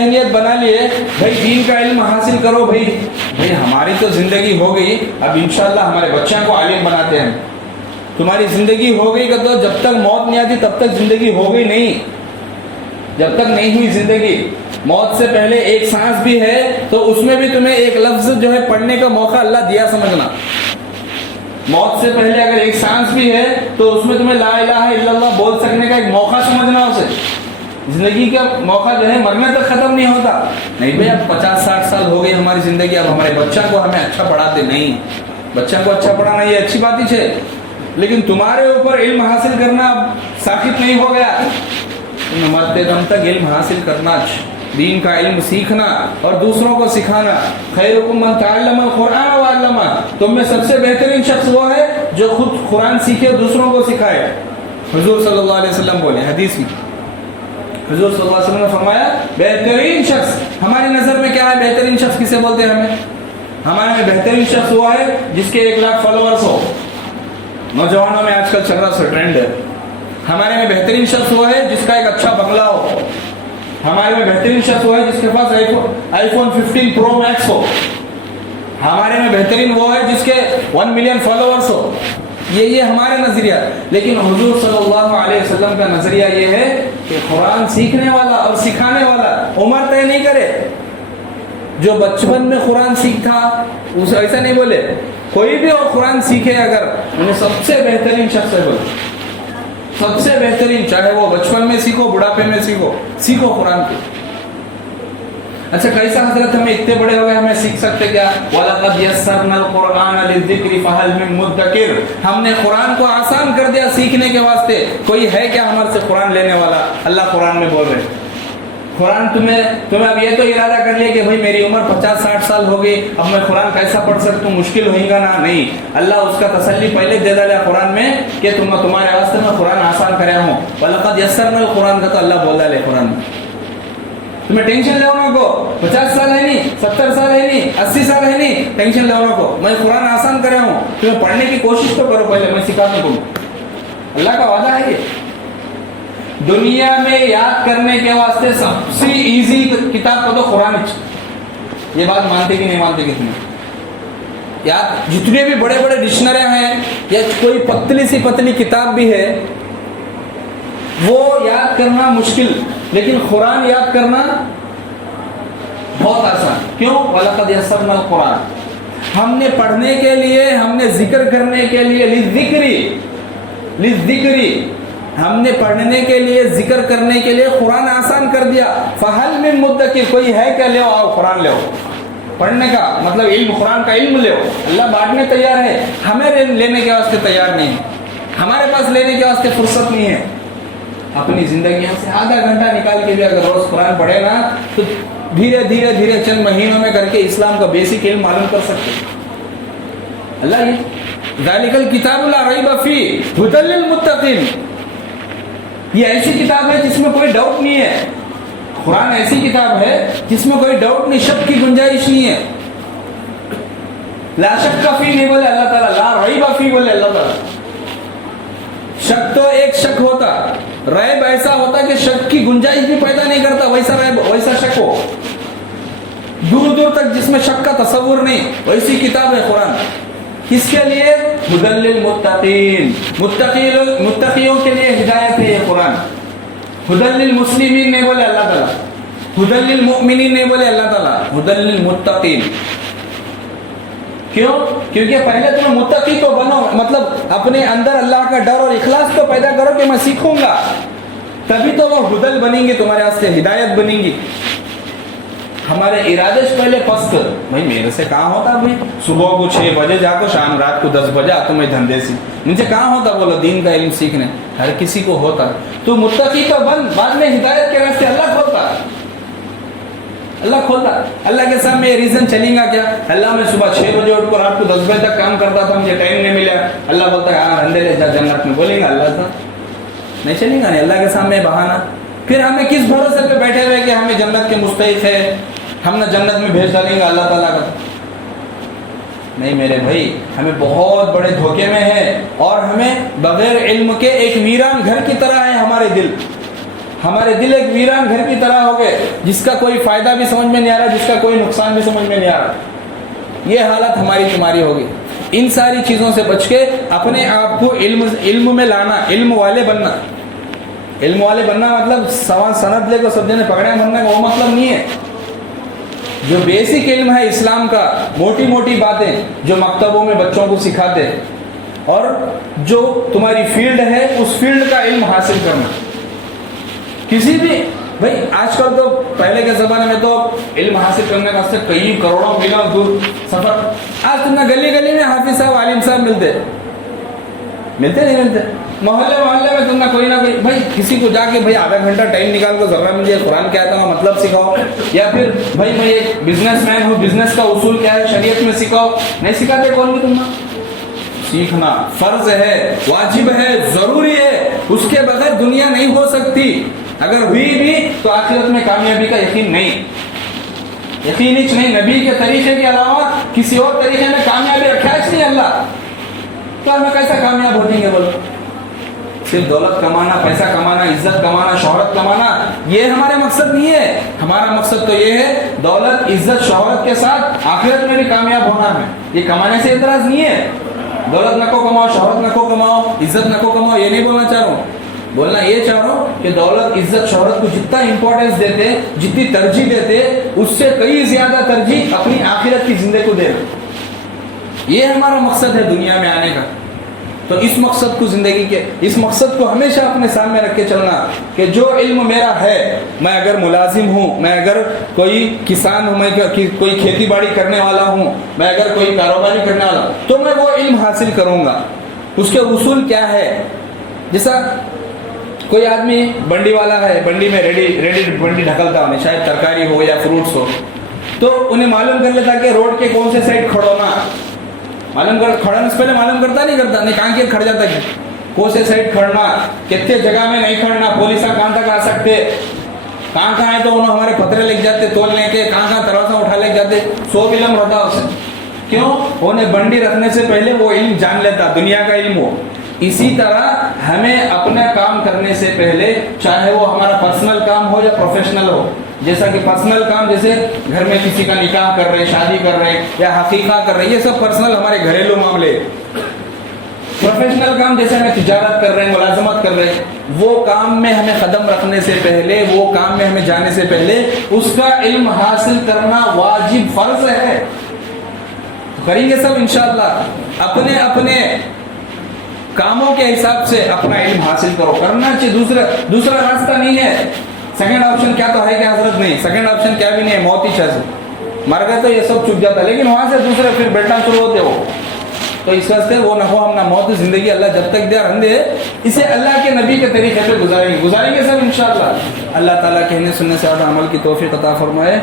ذہنیت بنا لیے بھائی دین کا علم حاصل کرو، بھائی ہماری تو زندگی ہو گئی، اب انشاءاللہ ہمارے بچوں کو عالم بناتے ہیں. تمہاری زندگی ہو گئی کہ تو جب تک موت نہیں آتی تب تک زندگی ہو گئی نہیں. جب تک نہیں ہوئی زندگی، موت سے پہلے ایک سانس بھی ہے تو اس میں بھی تمہیں ایک لفظ جو ہے پڑھنے کا موقع اللہ دیا سمجھنا. موت سے پہلے اگر ایک سانس بھی ہے تو اس میں تمہیں لا الہ الا اللہ بول سکنے کا ایک موقع سمجھنا. اسے زندگی کا موقع جو ہے مرنے تک ختم نہیں ہوتا. نہیں بھائی اب 50-60 سال ہو گئی ہماری زندگی، اب ہمارے بچوں کو ہمیں اچھا پڑھاتے نہیں. بچوں کو اچھا پڑھانا یہ اچھی بات ہی ہے، لیکن تمہارے اوپر علم حاصل کرنا اب ساخت نہیں ہو گیا. مرتے دم تک علم حاصل کرنا، دین کا علم سیکھنا اور دوسروں کو سکھانا. خیرکم من تعلم القرآن وعلمہ، تم میں سب سے بہترین شخص وہ ہے جو خود قرآن سیکھے دوسروں کو سکھائے. حضور صلی اللہ علیہ وسلم بولے حدیث میں، حضور صلی اللہ علیہ وسلم نے فرمایا بہترین شخص ہماری نظر میں کیا ہے؟ بہترین شخص کسے بولتے ہیں ہمیں؟ ہمارے میں بہترین شخص وہ ہے جس کے 1 لاکھ فالوورز ہو. نوجوانوں میں آج کل چل رہا سا ٹرینڈ ہے. ہمارے میں بہترین شخص وہ ہے جس کا ایک اچھا بنگلہ ہو. ہمارے میں بہترین شخص وہ ہے جس کے پاس آئی فون 15 پرو میکس ہو. ہمارے میں بہترین وہ ہے جس کے 1 ملین فالوورز ہو. یہ ہمارے نظریہ. لیکن حضور صلی اللہ علیہ وسلم کا نظریہ یہ ہے کہ قرآن سیکھنے والا اور سکھانے والا عمر طے نہیں کرے. جو بچپن میں قرآن سیکھا اسے ایسا نہیں بولے، کوئی بھی اور قرآن سیکھے اگر انہیں سب سے بہترین شخص ہے بولے، سب سے بہترین، چاہے وہ بچپن میں سیکھو بڑھاپے میں سیکھو قرآن کو. اچھا کیسا حضرت ہمیں اتنے بڑے ہو گئے ہمیں سیکھ سکتے کیا؟ وَلَقَدْ يَسَّرْنَا الْقُرْآنَ لِلذِّكْرِ فَهَلْ مِن مُدَّكِرٍ، ہم نے قرآن کو آسان کر دیا سیکھنے کے واسطے. کوئی ہے کیا ہمارے سے قرآن لینے والا؟ اللہ قرآن میں بول رہے قرآن تمہیں اب یہ تو ارادہ کر لیا کہ بھائی میری عمر 50-60 سال ہو گئی، اب میں قرآن کیسا پڑھ سکتا ہوں، مشکل ہوئے گا نا. نہیں، اللہ اس کا تسلی پہلے دے ڈالا قرآن میں کہ تمہارے واسطے میں قرآن آسان کریا ہوں. وَلَقَدْ يَسَّرْنَا الْقُرْآنَ کا تو اللہ بول ڈالے قرآن میں. تمہیں ٹینشن لینا کو 50 سال ہے نہیں، 70 سال ہے نہیں، 80 سال ہے نہیں، ٹینشن لینا کو میں قرآن آسان کریا ہوں. تمہیں پڑھنے کی کوشش تو کرو، پہلے میں سکھاتا ہوں. اللہ کا وعدہ ہے. یہ دنیا میں یاد کرنے کے واسطے سب سے ایزی کتاب کو تو قرآن. یہ بات مانتے کہ نہیں مانتے کتنے؟ یاد جتنے بھی بڑے بڑے ڈکشنری ہیں یا کوئی پتلی سی پتلی کتاب بھی ہے وہ یاد کرنا مشکل، لیکن قرآن یاد کرنا بہت آسان. کیوں؟ وَلَقَدْ يَسَّرْنَا الْقُرْآنَ، ہم نے پڑھنے کے لیے، ہم نے ذکر کرنے کے لیے، لِلذِّكْرِ ہم نے پڑھنے کے لیے، ذکر کرنے کے لیے قرآن آسان کر دیا. فَهَلْ مِن مُدَّكِرٍ، کوئی ہے کیا؟ لے آؤ قرآن لے آؤ. پڑھنے کا مطلب علم، قرآن کا علم لے آؤ. اللہ بانٹنے تیار ہے، ہمیں لینے کے واسطے تیار نہیں ہے. ہمارے پاس لینے کے واسطے فرصت نہیں ہے. اپنی زندگیوں سے آدھا گھنٹہ نکال کے بھی اگر روز قرآن پڑھے نا تو دھیرے دھیرے چند مہینوں میں کر کے اسلام کا بیسک علم معلوم کر سکتے. اللہ یہ ذالک الکتاب لا ریب فیہ ھدی للمتقین، یہ ایسی کتاب ہے جس میں کوئی ڈاؤٹ نہیں ہے. قرآن ایسی کتاب ہے جس میں کوئی ڈاؤٹ نہیں، شک کی گنجائش نہیں ہے. لا شک فی نہیں بولے اللہ تعالیٰ، لا ریب فی بولے اللہ تعالیٰ. شک تو ایک شک ہوتا، ریب ایسا ہوتا کہ شک کی گنجائش بھی پیدا نہیں کرتا، ویسا ریب ویسا شک ہو دور دور تک جس میں شک کا تصور نہیں، ویسی کتاب ہے قرآن. کس کے لیے؟ ھدی للمتقین، متقیوں کے لیے ہدایت ہے یہ قرآن. ھدی للمسلمین نہیں بولے اللہ تعالیٰ، ھدی للمؤمنین نہیں بولے اللہ تعالیٰ، ھدی للمتقین. کیوں؟ کیونکہ پہلے تم متقی تو بنو، مطلب اپنے اندر اللہ کا ڈر اور اخلاص تو پیدا کرو کہ میں سیکھوں گا، تبھی تو وہ ھدی بنیں گی، تمہارے واسطے ہدایت بنیں گی. ہمارے ارادے سے پہلے پست بھائی میرے سے کہاں ہوتا، بھائی صبح کو 6 بجے جا کو شام رات کو 10 بجے آتا میں دھندے سے، مجھ سے کہاں ہوتا بولو دین کا علم سیکھنے؟ ہر کسی کو ہوتا. تو متقی تو بن، بعد میں ہدایت کے راستے اللہ کھولتا. اللہ کے سامنے یہ ریزن چلیں گا کیا؟ اللہ میں صبح 6 بجے اٹھ کر رات کو 10 بجے تک کام کرتا تھا، مجھے ٹائم نہیں ملا. اللہ بولتا ہے ہاں دھندے لے جا جنت میں، بولیں گا اللہ تھا؟ نہیں چلیں گا. نہیں، اللہ کے سامنے بہانا. پھر ہمیں کس بھروسے پہ بیٹھے ہوئے کہ ہمیں جنت کے مستحق ہے، ہم نہ جنت میں بھیج ڈالیں گا اللہ تعالیٰ کا؟ نہیں میرے بھائی، ہمیں بہت بڑے دھوکے میں ہے، اور ہمیں بغیر علم کے ایک ویران گھر کی طرح ہے ہمارے دل. ہمارے دل ایک ویران گھر کی طرح ہو گئے، جس کا کوئی فائدہ بھی سمجھ میں نہیں آ رہا، جس کا کوئی نقصان بھی سمجھ میں نہیں آ رہا. یہ حالت ہماری تمہاری ہوگی. ان ساری چیزوں سے بچ کے اپنے آپ کو علم میں لانا، علم والے بننا. علم والے بننا مطلب سند لے کو سب جنے پکڑے بننا کا وہ مطلب نہیں ہے. جو بیسک علم ہے اسلام کا، موٹی موٹی باتیں جو مکتبوں میں بچوں کو سکھاتے ہیں، اور جو تمہاری فیلڈ ہے اس فیلڈ کا علم حاصل کرنا. کسی بھی بھائی آج کل تو پہلے کے زمانے میں تو علم حاصل کرنے کا سے کئی کروڑوں میلوں دور سفر. آج تم نے گلی گلی میں حافظ صاحب عالم صاحب ملتے نہیں ملتے. محلے میں تم نے کوئی نہ کوئی بھائی کسی کو جا کے بھائی آدھا گھنٹہ ٹائم نکال کر ذرا مجھے قرآن کیا آتا ہے مطلب سکھاؤ، یا پھر بھائی میں ایک بزنس مین ہوں، بزنس کا اصول کیا ہے شریعت میں سکھاؤ. نہیں سکھاتے کون بھی. تم سیکھنا فرض ہے، واجب ہے، ضروری ہے. اس کے بغیر دنیا نہیں ہو سکتی. اگر ہوئی بھی تو آخرت میں کامیابی کا یقین نہیں، یقین ہی نہیں. نبی کے طریقے کے علاوہ کسی اور طریقے میں کامیابی رکھا ہے نہیں اللہ، تو ہمیں کیسا کامیاب ہو جائیں گے بولو. صرف دولت کمانا، پیسہ کمانا، عزت کمانا، شہرت کمانا، یہ ہمارا مقصد نہیں ہے. ہمارا مقصد تو یہ ہے دولت، عزت، شہرت کے ساتھ آخرت میں بھی کامیاب ہونا ہے. یہ کمانے سے اعتراض نہیں ہے. دولت نہ کو کماؤ، شہرت نہ کو کماؤ، عزت نہ کو کماؤ، یہ نہیں بولنا چاہ رہا ہوں. بولنا یہ چاہ رہا ہوں کہ دولت، عزت، شہرت کو جتنا امپورٹنس دیتے، جتنی ترجیح دیتے، اس سے کئی زیادہ ترجیح اپنی آخرت کی زندگی کو دینا. یہ ہمارا مقصد ہے دنیا میں آنے کا. تو اس مقصد کو زندگی کے اس مقصد کو ہمیشہ اپنے سامنے رکھ کے چلنا کہ جو علم میرا ہے، میں اگر ملازم ہوں، میں اگر کوئی کسان ہوں، میں کوئی کھیتی باڑی کرنے والا ہوں، میں اگر کوئی کاروباری کرنے والا ہوں، تو میں وہ علم حاصل کروں گا. اس کے اصول کیا ہے. جیسا کوئی آدمی بنڈی والا ہے، بنڈی میں ریڈی بنڈی ڈھکلتا ہونے، شاید ترکاری ہو یا فروٹس ہو، تو انہیں معلوم کر لیتا کہ روڈ کے کون سے سائڈ کھڑونا. کھڑنے سے پہلے معلوم کرتا نہیں کہاں کے کھڑ جاتا کہ کون سے سائڈ کھڑنا، کتنے جگہ میں نہیں کھڑنا، پولیس کہاں تک آ سکتے، کہاں ہے تو انہوں ہمارے پتھرے لے جاتے تولنے کے، کہاں دروازہ اٹھا لے جاتے. 100 علم رہتا اسے. کیوں؟ انہیں بنڈی رکھنے سے پہلے وہ علم جان لیتا، دنیا کا علم ہو. اسی طرح ہمیں اپنا کام کرنے سے پہلے، چاہے وہ ہمارا پرسنل کام ہو یا پروفیشنل ہو، جیسا کہ پرسنل کام جیسے گھر میں کسی کا نکاح کر رہے، شادی کر رہے یا حقیقہ کر رہے، یہ سب پرسنل ہمارے گھریلو معاملے. پروفیشنل کام جیسے ہمیں تجارت کر رہے ہیں، ملازمت کر رہے ہیں، وہ کام میں ہمیں قدم رکھنے سے پہلے، وہ کام میں ہمیں جانے سے پہلے اس کا علم حاصل کرنا واجب فرض ہے. کریں گے سب انشاءاللہ. اپنے اپنے کاموں کے حساب سے اپنا علم حاصل کرو، کرنا چاہیے. دوسرا راستہ نہیں ہے. سیکنڈ آپشن کیا تو ہے کہ حضرت نہیں، سیکنڈ آپشن کیا بھی نہیں ہے، موت ہی چاہیے. مر گئے تو یہ سب چھپ جاتا، لیکن وہاں سے دوسرے پھر بیٹھنا شروع ہوتے ہو. تو اس واسطے وہ نہ ہو ہم نہ موت، زندگی اللہ جب تک دے رہندے اسے اللہ کے نبی کے طریقے پہ گزاریں گے سب انشاءاللہ. اللہ تعالیٰ کہنے سننے سے زیادہ عمل کی توفیق عطا فرمائے.